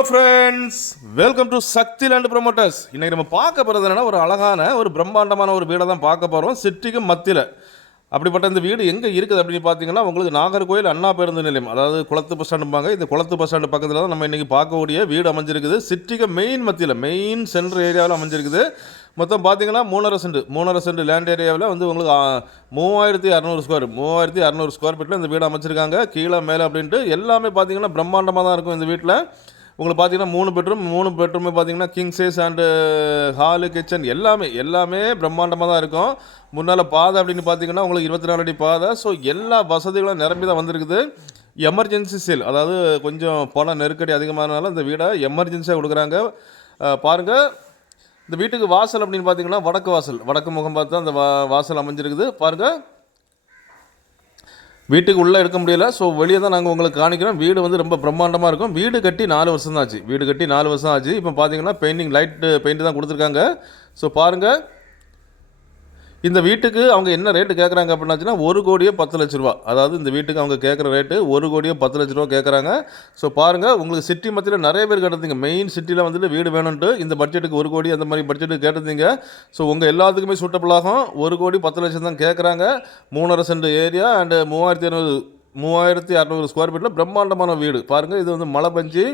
Hello friends welcome to Sakthi land promoters இன்றைக்கி நம்ம பார்க்க போகிறது என்னென்னா ஒரு அழகான ஒரு பிரம்மாண்டமான ஒரு வீடை தான் பார்க்க போகிறோம் சிட்டிக்கு மத்தியில். அப்படிப்பட்ட இந்த வீடு எங்கே இருக்குது அப்படின்னு பார்த்தீங்கன்னா உங்களுக்கு நாகர்கோயில் அண்ணா பேருந்து நிலையம் அதாவது குளத்து பஸ் ஸ்டாண்டும்பாங்க இந்த குளத்து பஸ் ஸ்டாண்டு பக்கத்தில் தான் நம்ம இன்றைக்கி பார்க்கக்கூடிய வீடு அமைஞ்சிருக்குது. சிட்டிக்கு மெயின் மத்தியில் மெயின் சென்டர் ஏரியாவில் அமைஞ்சிருக்குது. மொத்தம் பார்த்தீங்கன்னா மூணரை சென்ட் மூணரை சென்ட் லேண்ட் ஏரியாவில் வந்து உங்களுக்கு மூவாயிரத்தி அறநூறு ஸ்கொயர் மூவாயிரத்தி அறநூறு ஸ்கொயர் ஃபீட்டில் இந்த வீடு அமைச்சிருக்காங்க. கீழே மேலே அப்படின்ட்டு எல்லாமே பார்த்தீங்கன்னா பிரம்மாண்டமாக தான் இருக்கும் இந்த வீட்டில் உங்களுக்கு பார்த்தீங்கன்னா மூணு பெட்ரூம் மூணு பெட்ரூமே பார்த்தீங்கன்னா king size and hall kitchen எல்லாமே எல்லாமே பிரம்மாண்டமாக தான் இருக்கும். முன்னால் பாதை அப்படின்னு பார்த்தீங்கன்னா உங்களுக்கு இருபத்தி நாலு அடி பாதை. ஸோ எல்லா வசதிகளும் நிரம்பி தான் வந்திருக்குது. எமர்ஜென்சி சேல் அதாவது கொஞ்சம் பண நெருக்கடி அதிகமானனால இந்த வீடை எமர்ஜென்சியாக கொடுக்குறாங்க. பாருங்கள் பாருங்க. இந்த வீட்டுக்கு வாசல் அப்படின்னு பார்த்தீங்கன்னா வடக்கு வாசல். வடக்கு முகம் பார்த்து தான் அந்த வா வாசல் அமைஞ்சிருக்குது. பாருங்கள் வீட்டுக்கு உள்ளே எடுக்க முடியல. ஸோ வெளியே தான் நாங்கள் உங்களுக்கு காணிக்கிறோம். வீடு வந்து ரொம்ப பிரம்மாண்டமாக இருக்கும். வீடு கட்டி நாலு வருஷம் தான் ஆச்சு. வீடு கட்டி நாலு வருஷம் ஆச்சு. இப்போ பார்த்தீங்கன்னா பெயிண்டிங் லைட் பெயிண்ட் தான் கொடுத்துருக்காங்க. ஸோ பாருங்கள் இந்த வீட்டுக்கு அவங்க என்ன ரேட்டு கேட்குறாங்க அப்படின்னாச்சுன்னா ஒரு கோடியே பத்து லட்ச ரூபா. அதாவது இந்த வீட்டுக்கு அவங்க கேட்குற ரேட்டு ஒரு கோடியே பத்து லட்ச ரூபா கேட்குறாங்க ஸோ பாருங்கள் உங்களுக்கு சிட்டி மத்தியில் நிறைய பேர் கேட்டிருந்தீங்க. மெயின் சிட்டியில் வந்துட்டு வீடு வேணும்ட்டு இந்த பட்ஜெட்டுக்கு ஒரு கோடி அந்த மாதிரி பட்ஜெட்டுக்கு கேட்டிருந்தீங்க. ஸோ உங்கள் எல்லாத்துக்குமே சூட்டபிள் ஆகும். ஒரு கோடி பத்து லட்சம் தான் கேட்குறாங்க மூணரை சென்ட் ஏரியா அண்டு மூவாயிரத்தி இரநூறு மூவாயிரத்தி அறநூறு ஸ்கொயர் ஃபீட்டில் பிரம்மாண்டமான வீடு. பாருங்கள் இது வந்து மழை பெஞ்சு.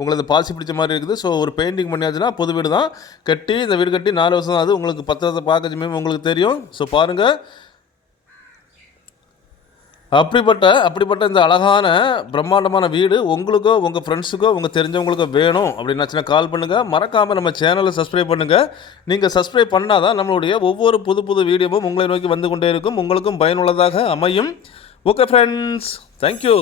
உங்களுக்கு பாசி பிடிச்ச மாதிரி இருக்குது. ஸோ ஒரு பெயிண்டிங் பண்ணியாச்சுன்னா புது வீடு தான். கட்டி இந்த வீடு கட்டி நாலு வருஷம் தான் அது உங்களுக்கு பத்திரத்தை பார்க்கச்சுமே உங்களுக்கு தெரியும். ஸோ பாருங்கள் அப்படிப்பட்ட அப்படிப்பட்ட இந்த அழகான பிரம்மாண்டமான வீடு உங்களுக்கோ உங்கள் ஃப்ரெண்ட்ஸுக்கோ உங்கள் தெரிஞ்சவங்களுக்கோ வேணும். அப்படின்னாச்சுன்னா கால் பண்ணுங்கள் மறக்காமல் நம்ம சேனலை சப்ஸ்கிரைப் பண்ணுங்கள் நீங்கள் சப்ஸ்கிரைப் பண்ணால் தான் நம்மளுடைய ஒவ்வொரு புது புது வீடியோவும் உங்களை நோக்கி வந்து கொண்டே இருக்கும். உங்களுக்கும் பயனுள்ளதாக அமையும். Okay friends thank you